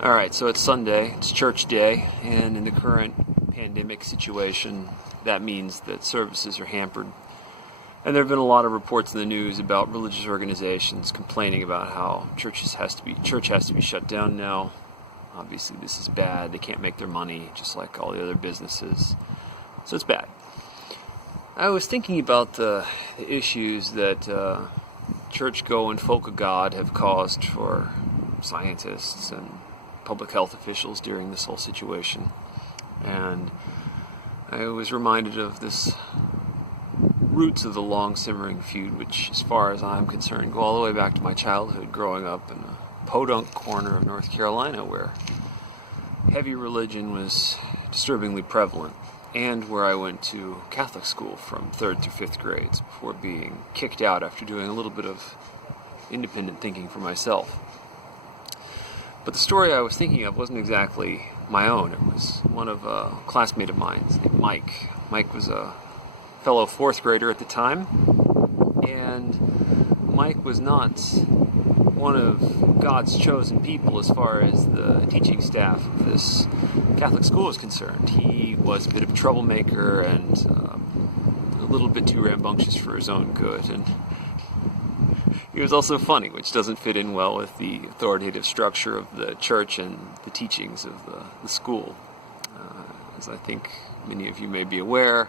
All right, so it's Sunday, it's church day, and in the current pandemic situation, that means that services are hampered. And there have been a lot of reports in the news about religious organizations complaining about how church has to be shut down now. Obviously, this is bad. They can't make their money, just like all the other businesses. So it's bad. I was thinking about the issues that church-go and folk of God have caused for scientists and public health officials during this whole situation. And I was reminded of this roots of the long simmering feud, which, as far as I'm concerned, go all the way back to my childhood growing up in a podunk corner of North Carolina where heavy religion was disturbingly prevalent, and where I went to Catholic school from 3rd through 5th grades before being kicked out after doing a little bit of independent thinking for myself. But the story I was thinking of wasn't exactly my own. It was one of a classmate of mine named Mike. Mike was a fellow 4th grader at the time, and Mike was not one of God's chosen people as far as the teaching staff of this Catholic school is concerned. He was a bit of a troublemaker and a little bit too rambunctious for his own good, and he was also funny, which doesn't fit in well with the authoritative structure of the church and the teachings of the school. As I think many of you may be aware,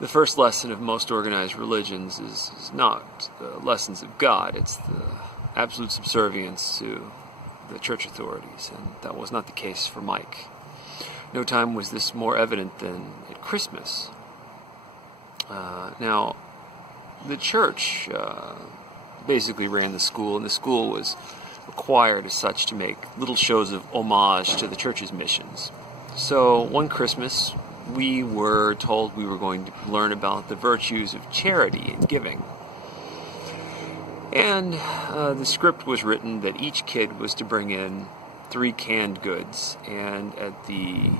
the first lesson of most organized religions is not the lessons of God, it's the absolute subservience to the church authorities, and that was not the case for Mike. No time was this more evident than at Christmas. Now, the church basically ran the school, and the school was required as such to make little shows of homage to the church's missions. So one Christmas, we were told we were going to learn about the virtues of charity and giving. And the script was written that each kid was to bring in 3 canned goods, and at the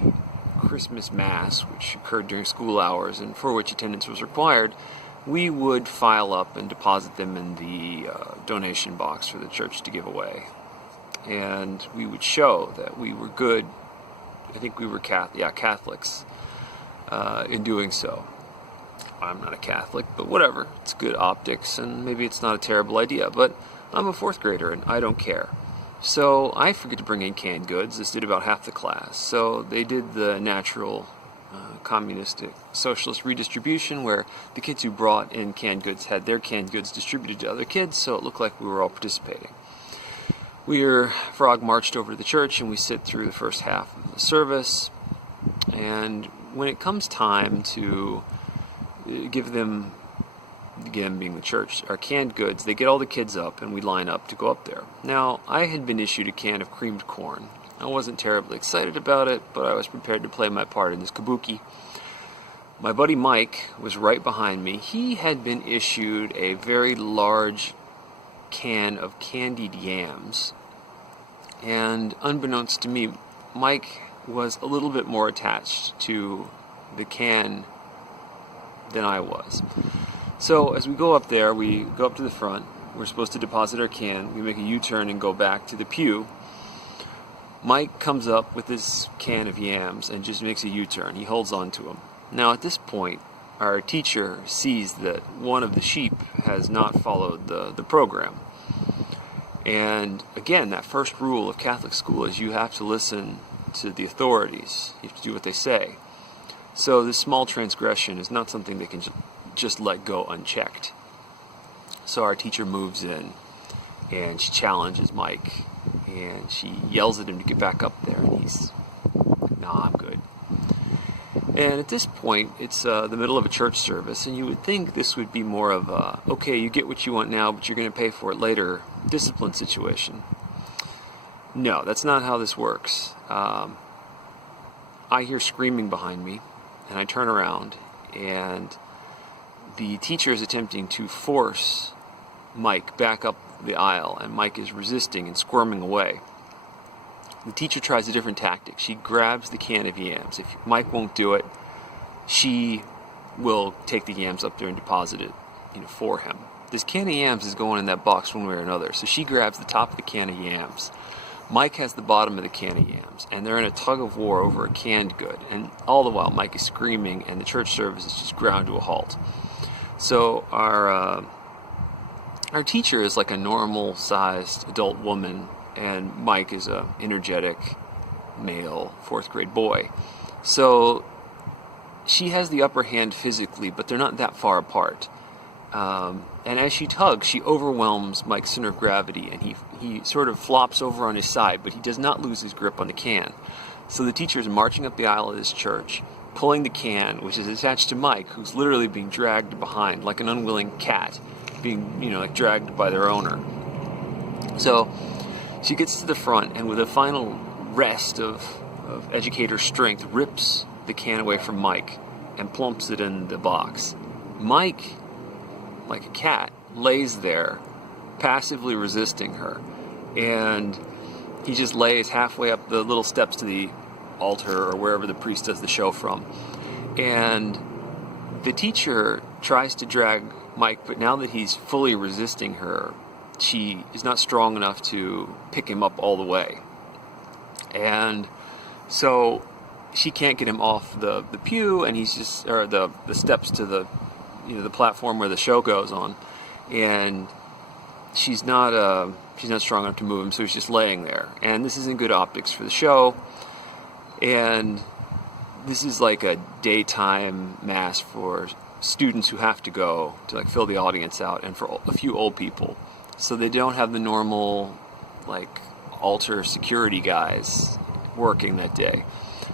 Christmas Mass, which occurred during school hours and for which attendance was required, we would file up and deposit them in the donation box for the church to give away. And we would show that we were good, I think we were Catholics, in doing so. I'm not a Catholic, but whatever. It's good optics, and maybe it's not a terrible idea, but I'm a 4th grader, and I don't care. So I forget to bring in canned goods, as did about half the class. So they did the natural communistic socialist redistribution, where the kids who brought in canned goods had their canned goods distributed to other kids, so it looked like we were all participating. We were frog marched over to the church, and we sit through the first half of the service, and when it comes time to give them, again being the church, our canned goods, they get all the kids up and we line up to go up there. Now, I had been issued a can of creamed corn. I wasn't terribly excited about it, but I was prepared to play my part in this kabuki. My buddy Mike was right behind me. He had been issued a very large can of candied yams, and unbeknownst to me, Mike was a little bit more attached to the can than I was. So as we go up there, we go up to the front, we're supposed to deposit our can, we make a U-turn and go back to the pew. Mike comes up with this can of yams and just makes a U-turn. He holds on to them. Now at this point, our teacher sees that one of the sheep has not followed the program. And again, that first rule of Catholic school is you have to listen to the authorities. You have to do what they say. So this small transgression is not something they can just let go unchecked. So our teacher moves in, and she challenges Mike, and she yells at him to get back up there, and he's, nah, I'm good. And at this point, it's the middle of a church service, and you would think this would be more of a, okay, you get what you want now, but you're going to pay for it later, discipline situation. No, that's not how this works. I hear screaming behind me, and I turn around, and the teacher is attempting to force Mike back up the aisle, and Mike is resisting and squirming away. The teacher tries a different tactic. She grabs the can of yams. If Mike won't do it, she will take the yams up there and deposit it, for him. This can of yams is going in that box one way or another. So she grabs the top of the can of yams, Mike has the bottom of the can of yams, and they're in a tug of war over a canned good. And all the while, Mike is screaming, and the church service is just ground to a halt. So our teacher is like a normal-sized adult woman, and Mike is a energetic male 4th grade boy. So she has the upper hand physically, but they're not that far apart. And as she tugs, she overwhelms Mike's center of gravity, and he sort of flops over on his side, but he does not lose his grip on the can. So the teacher is marching up the aisle of this church, pulling the can, which is attached to Mike, who's literally being dragged behind like an unwilling cat, being, like dragged by their owner. So she gets to the front, and with a final rest of educator strength, rips the can away from Mike and plumps it in the box. Mike, like a cat, lays there, passively resisting her, and he just lays halfway up the little steps to the altar or wherever the priest does the show from. And the teacher tries to drag Mike, but now that he's fully resisting her, she is not strong enough to pick him up all the way. And so she can't get him off the pew, and he's just, or the steps to the platform where the show goes on, and she's not strong enough to move him, so he's just laying there. And this isn't good optics for the show, and this is like a daytime mass for students who have to go to like fill the audience out, and for a few old people, so they don't have the normal like altar security guys working that day.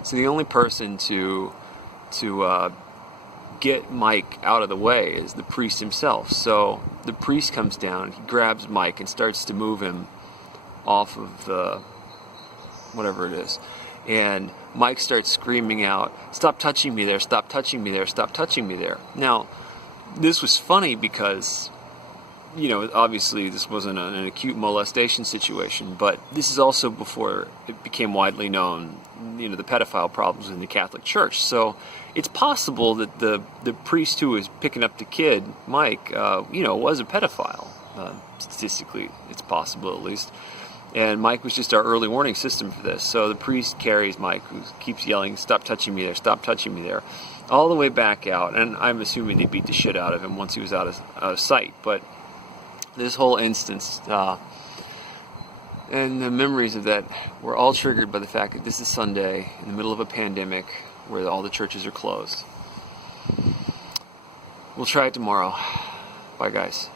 So the only person to get Mike out of the way is the priest himself. So the priest comes down, he grabs Mike and starts to move him off of the whatever it is. And Mike starts screaming out, "Stop touching me there, stop touching me there, stop touching me there." Now, this was funny because, obviously this wasn't an acute molestation situation, but this is also before it became widely known, the pedophile problems in the Catholic Church. So it's possible that the priest who was picking up the kid, Mike, was a pedophile. Statistically, it's possible at least. And Mike was just our early warning system for this. So the priest carries Mike, who keeps yelling, "Stop touching me there, stop touching me there," all the way back out. And I'm assuming they beat the shit out of him once he was out of sight. But this whole instance, and the memories of that were all triggered by the fact that this is Sunday in the middle of a pandemic where all the churches are closed. We'll try it tomorrow. Bye, guys.